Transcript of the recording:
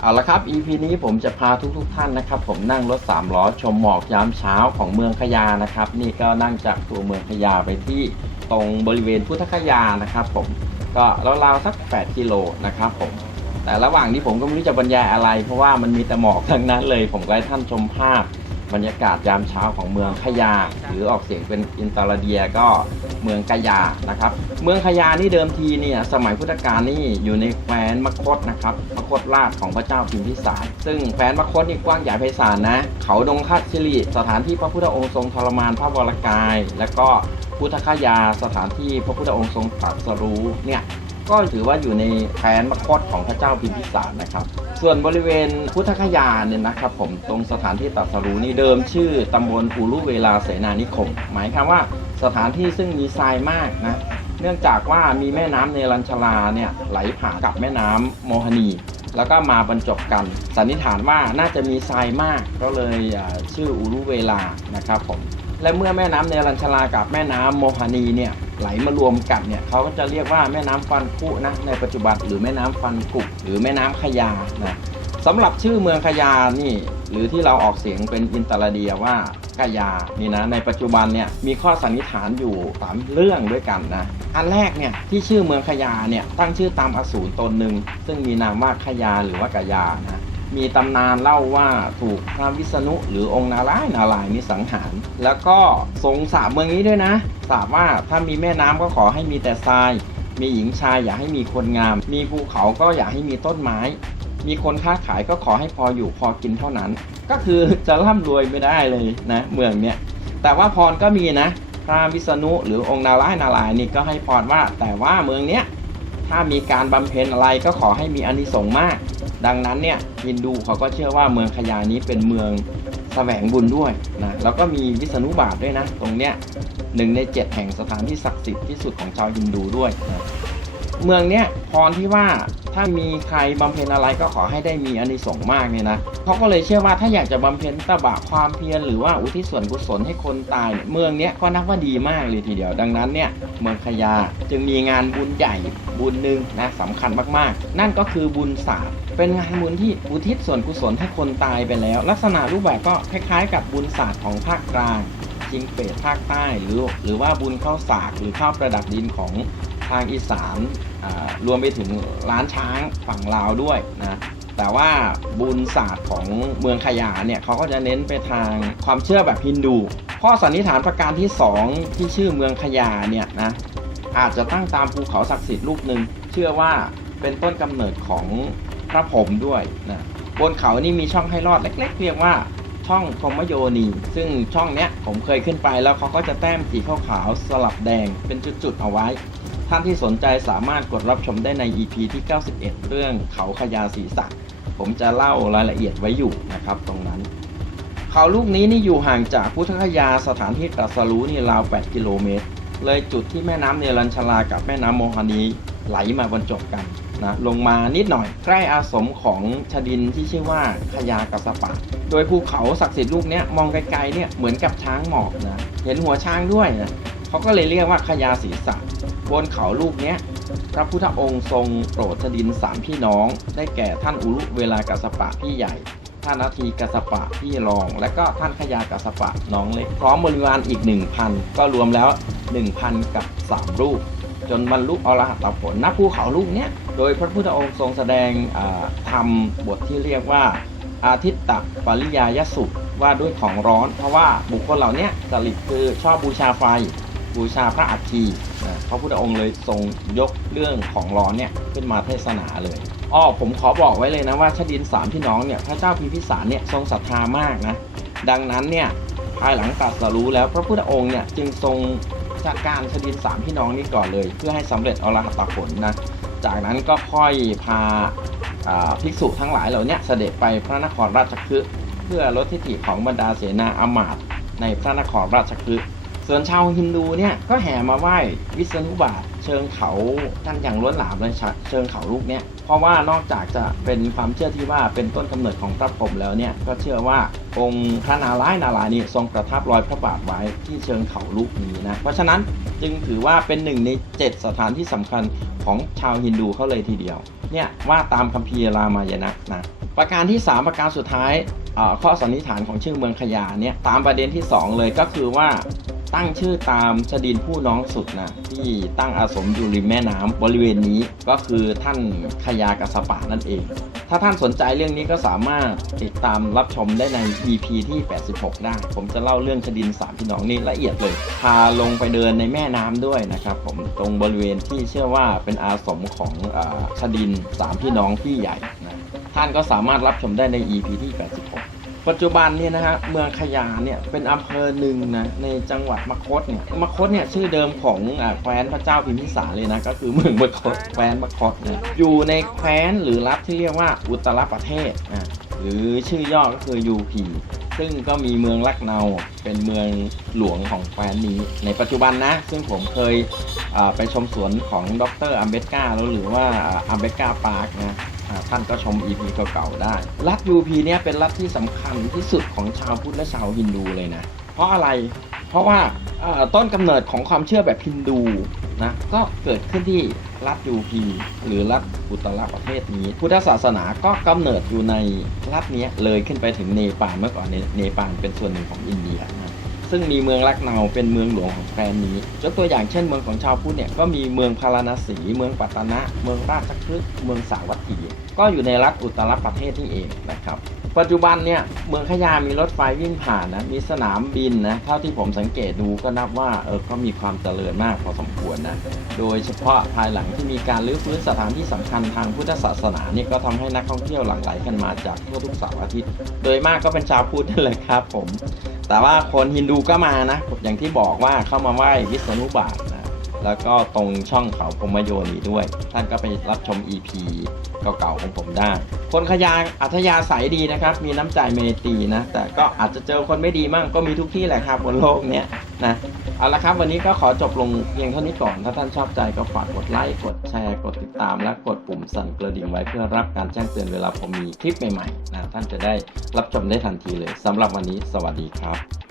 เอาละครับ EP นี้ผมจะพาทุกๆทท่านนะครับ ผมนั่งรถสามล้อชมหมอกยามเช้าของเมืองขยานะครับ นี่ก็นั่งจากตัวเมืองขยาไปที่ตรงบริเวณพุทธคยานะครับ ผมก็ราวๆสัก 8 กิโลนะครับ ผม แต่ระหว่างนี้ผมก็ไม่รู้จะบรรยายอะไร เพราะว่ามันมีแต่หมอกทั้งนั้นเลย ผมก็ให้ท่านชมภาพ บรรยากาศยามเช้าของเมืองขยา หรือออกเสียงเป็นอินตาราเดียก็เมืองกยานะครับ เมืองขยานี่เดิมทีเนี่ยสมัยพุทธกาลนี่อยู่ในแคว้นมคตนะครับมคตราชของพระเจ้าพิมพิสาร ซึ่งแคว้นมคตนี่กว้างใหญ่ไพศาลนะ เขาดงคัดสิริสถานที่พระพุทธองค์ทรงทรมานพระวรกาย และก็พุทธคยาสถานที่พระพุทธองค์ทรงตรัสรู้เนี่ยก็ถือว่าอยู่ในแผนมคตของพระเจ้าพิมพิสารนะครับ ส่วนบริเวณพุทธคยาเนี่ยนะครับผมตรงสถานที่ตรัสรู้นี่เดิมชื่อตำบลปูรุเวลาเสนานิคม หมายความว่าสถานที่ซึ่งมีทรายมากนะเนื่องจากว่ามีแม่น้ำเนรัญชลาเนี่ยไหลผ่านกับแม่น้ำโมหนี แล้วก็มาบรรจบกัน สันนิษฐานว่าน่าจะมีทรายมากก็เลยชื่ออุรุเวลานะครับผมและเมื่อแม่น้ำเนรัญชลากับแม่น้ำโมหนีเนี่ย ไหลมารวมกันเนี่ยเขาก็จะเรียกว่าแม่น้ำฟันคุนะในปัจจุบันหรือแม่น้ำฟันกุหรือแม่น้ำขยานะสำหรับชื่อเมืองขยานี่ หรือที่เราออกเสียงเป็นอินตาราเดียว่ากายานี่นะในปัจจุบันเนี่ยมีข้อสันนิษฐานอยู่สามเรื่องด้วยกันนะอันแรกเนี่ยที่ชื่อเมืองขยาเนี่ยตั้งชื่อตามอสูรตนหนึ่งซึ่งมีนามว่าขยาหรือว่ากายานะ มีตำนานเล่าว่าถูกพระวิษณุหรือองค์นารายณ์นารายณ์นี่สังหาร แล้วก็ทรงสาปเมืองนี้ด้วยนะสาปว่าถ้ามีแม่น้ำก็ขอให้มีแต่ทราย มีหญิงชายอย่าให้มีคนงาม มีภูเขาก็อย่าให้มีต้นไม้ มีคนค้าขายก็ขอให้พออยู่พอกินเท่านั้น ก็คือจะร่ำรวยไม่ได้เลยนะเมืองเนี้ยแต่ว่าพรก็มีนะพระวิษณุหรือองค์นารายณ์นารายณ์นี่ก็ให้พรว่า แต่ว่าเมืองเนี้ยถ้ามีการบำเพ็ญอะไรก็ขอให้มีอานิสงส์มาก ดังนั้นเนี่ยฮินดูเขาก็เชื่อว่าเมืองขยานี้เป็นเมืองแสวงบุญด้วยนะแล้วก็มีวิษณุบาทด้วยนะ ตรงเนี้ยหนึ่งในเจ็ดแห่งสถานที่ศักดิ์สิทธิ์ที่สุดของชาวฮินดูด้วยนะเมืองเนี้ยพรที่ว่า ถ้ามีใครบำเพ็ญอะไรก็ขอให้ได้มีอานิสงส์มากเนี่ยนะเขาก็เลยเชื่อว่าถ้าอยากจะบำเพ็ญตบะความเพียรหรือว่าอุทิศส่วนกุศลให้คนตายเมืองเนี้ยก็นับว่าดีมากเลยทีเดียว ดังนั้นเนี่ยเมืองขยาจึงมีงานบุญใหญ่บุญหนึ่งนะสำคัญมากๆ นั่นก็คือบุญศาสตร์เป็นงานบุญที่อุทิศส่วนกุศลให้คนตายไปแล้ว ลักษณะรูปแบบก็คล้ายๆ กับบุญศาสตร์ของภาคกลางจิงเปตภาคใต้หรือหรือว่าบุญข้าวสากหรือข้าวประดับดินของทางอีสาน รวมไปถึงร้านช้างฝั่งลาวด้วยนะแต่ว่าบุญศาสตร์ของเมืองขยาเนี่ยเขาก็จะเน้นไปทางความเชื่อแบบฮินดู ข้อสันนิษฐานประการที่ 2 ที่ชื่อเมืองขยาเนี่ยนะอาจจะตั้งตามภูเขาศักดิ์สิทธิ์ลูกหนึ่งเชื่อว่าเป็นต้นกำเนิดของพระพรหมด้วยนะบนเขานี่มีช่องให้รอดเล็ก ๆ เรียกว่าช่องพรมโยนี ซึ่งช่องเนี้ยผมเคยขึ้นไปแล้วเขาก็จะแต้มสีขาวๆสลับแดงเป็นจุดๆเอาไว้ ท่านที่สนใจสามารถกดรับชมได้ใน EP ที่ 91 เรื่องเขาขยาศีสักผมจะเล่ารายละเอียดไว้อยู่นะครับตรงนั้น เขาลูกนี้นี่อยู่ห่างจากพุทธคยาสถานที่ตรัสรู้นี่ราว 8 กิโลเมตร เลยจุดที่แม่น้ำเนรัญชลากับแม่น้ำโมหานีไหลมาบรรจบกันนะลงมานิดหน่อยใกล้อาสมของชดินที่ชื่อว่าขยากัสปะ โดยภูเขาศักดิ์สิทธิ์ลูกเนี้ยมองไกลๆเนี่ยเหมือนกับช้างหมอบนะเห็นหัวช้างด้วยนะเขาก็เลยเรียกว่าขยาศีสัก บนเขาลูกเนี้ยพระพุทธองค์ทรงโปรดชดินสามพี่น้อง ได้แก่ท่านอุรุเวลากัสปะพี่ใหญ่ ท่านนาทีกัสปะพี่รอง และก็ท่านขยากัสปะน้องเล็ก พร้อมบริวารอีก 1,000 ก็รวมแล้ว 1,000 กับ 3 รูป จนบรรลุอรหัตผลณภูเขาลูกเนี้ยโดยพระพุทธองค์ทรงแสดงธรรมบทที่เรียกว่าอาทิตตปริยายสุว่าด้วยของร้อน เพราะว่าบุคคลเหล่านี้ยจริตคือชอบบูชาไฟ บูชาพระอัคคีพระพุทธองค์เลยทรงยกเรื่องของร้อนเนี่ยขึ้นมาเทศนาเลยอ้อผมขอบอกไว้เลยนะว่าชดินสามพี่น้องเนี่ยพระเจ้าพิมพิสารเนี่ยทรงศรัทธามากนะดังนั้นเนี่ยภายหลังตรัสรู้แล้วพระพุทธองค์เนี่ยจึงทรงจัดการชดินสามพี่น้องนี้ก่อนเลย เพื่อให้สำเร็จอรหัตผลนะจากนั้นก็ค่อยพาภิกษุทั้งหลายเหล่าเนี้เสด็จไปพระนครราชคฤห์เพื่อลดทิฐิของบรรดาเสนาอามาตย์ในพระนครราชคฤห์ ส่วนชาวฮินดูเนี่ยก็แห่มาไหว้วิษณุบาทเชิงเขากันอย่างล้นหลามเลยชะเชิงเขาลูกเนี้ยเพราะว่านอกจากจะเป็นความเชื่อที่ว่าเป็นต้นกำเนิดของพระพรหมแล้วเนี่ยก็เชื่อว่าองค์พระนารายณ์นารายณ์นี่ทรงประทับรอยพระบาทไว้ที่เชิงเขาลูกนี้นะเพราะฉะนั้นจึงถือว่าเป็นหนึ่งในเจ็ดสถานที่สำคัญของชาวฮินดูเขาเลยทีเดียวเนี่ยว่าตามคัมภีร์รามายณะนะประการที่ 3 ประการสุดท้ายข้อสันนิษฐานของชื่อเมืองขยาเนี่ยตามประเด็นที่ 2 เลยก็คือว่า ตั้งชื่อตามชดินผู้น้องสุดนะที่ตั้งอาสมอยู่ริมแม่น้ำบริเวณนี้ก็คือท่านขยากัสปะนั่นเอง ถ้าท่านสนใจเรื่องนี้ก็สามารถติดตามรับชมได้ใน EP ที่ 86 ได้ ผมจะเล่าเรื่องชดินสามพี่น้องนี่ละเอียดเลย พาลงไปเดินในแม่น้ำด้วยนะครับผมตรงบริเวณที่เชื่อว่าเป็นอาสมของอชดินสามพี่น้องพี่ใหญ่นะท่านก็สามารถรับชมได้ใน EP ที่ 86 ปัจจุบันเนี่ยนะฮะเมืองขยาเนี่ยเป็นอำเภอหนึ่งนะในจังหวัดมคตเนี่ยมคตเนี่ยชื่อเดิมของอาแคว้นพระเจ้าพิมพิสารเลยนะก็คือเมืองมคตแคว้นมคตนะอยู่ในแคว้นหรือรัฐที่เรียกว่าอุตรประเทศนะหรือชื่อย่อก็คือ UP ซึ่งก็มีเมืองลักเนาเป็นเมืองหลวงของแคว้นนี้ ในปัจจุบันนะ ซึ่งผมเคยอ่าไปชมสวนของดรอัมเบตกาแล้วหรือว่าอัมเบตกาปาร์กนะอ่า ท่านก็ชม EP เก่าๆได้ รัฐ UP เนี่ยเป็นรัฐที่สำคัญที่สุดของชาวพุทธและชาวฮินดูเลยนะ เพราะอะไร เพราะว่าต้นกำเนิดของความเชื่อแบบฮินดูนะก็เกิดขึ้นที่รัฐ UP หรือรัฐอุตรประเทศนี้ พุทธศาสนาก็กำเนิดอยู่ในรัฐเนี้ยเลยขึ้นไปถึงเนปาลเมื่อก่อนเนเนปาลเป็นส่วนหนึ่งของอินเดียนะ ซึ่งมีเมืองลักเนาเป็นเมืองหลวงของแคว้นนี้ยกตัวอย่างเช่นเมืองของชาวพุทธเนี่ยก็มีเมืองพาราณสี เมืองปัตตนะ เมืองราชคฤห์เมืองสาวัตถี ก็อยู่ในรัฐอุตรประเทศนี่เองนะครับ ปัจจุบันเนี่ยเมืองขยามีรถไฟวิ่งผ่านนะมีสนามบินนะเท่าที่ผมสังเกตดูก็นับว่าเออก็มีความเจริญมากพอสมควรนะโดยเฉพาะภายหลังที่มีการรื้อฟื้นสถานที่สำคัญทางพุทธศาสนานี่ก็ทำให้นักท่องเที่ยวหลั่งไหลกันมาจากทั่วทุกเสาร์อาทิตย์ โดยมากก็เป็นชาวพุทธนั่นแหละครับผม แต่ว่าคนฮินดูก็มานะอย่างที่บอกว่าเข้ามาไหว้วิษณุบาทนะ แล้วก็ตรงช่องเขาพมโยนีด้วย ท่านก็ไปรับชม EP เก่าๆของผมได้ คนขยาอัธยาศัยดีนะครับ มีน้ำใจเมตีนะ แต่ก็อาจจะเจอคนไม่ดีมั่งก็มีทุกที่แหละครับบนโลกเนี้ยนะ เอาละครับ วันนี้ก็ขอจบลงเพียงเท่านี้ก่อน ถ้าท่านชอบใจก็ฝากกดไลค์ กดแชร์ กดติดตาม และกดปุ่มสั่นกระดิ่งไว้เพื่อรับการแจ้งเตือนเวลาผมมีคลิปใหม่ๆนะ ท่านจะได้รับชมได้ทันทีเลยสำหรับวันนี้ สวัสดีครับ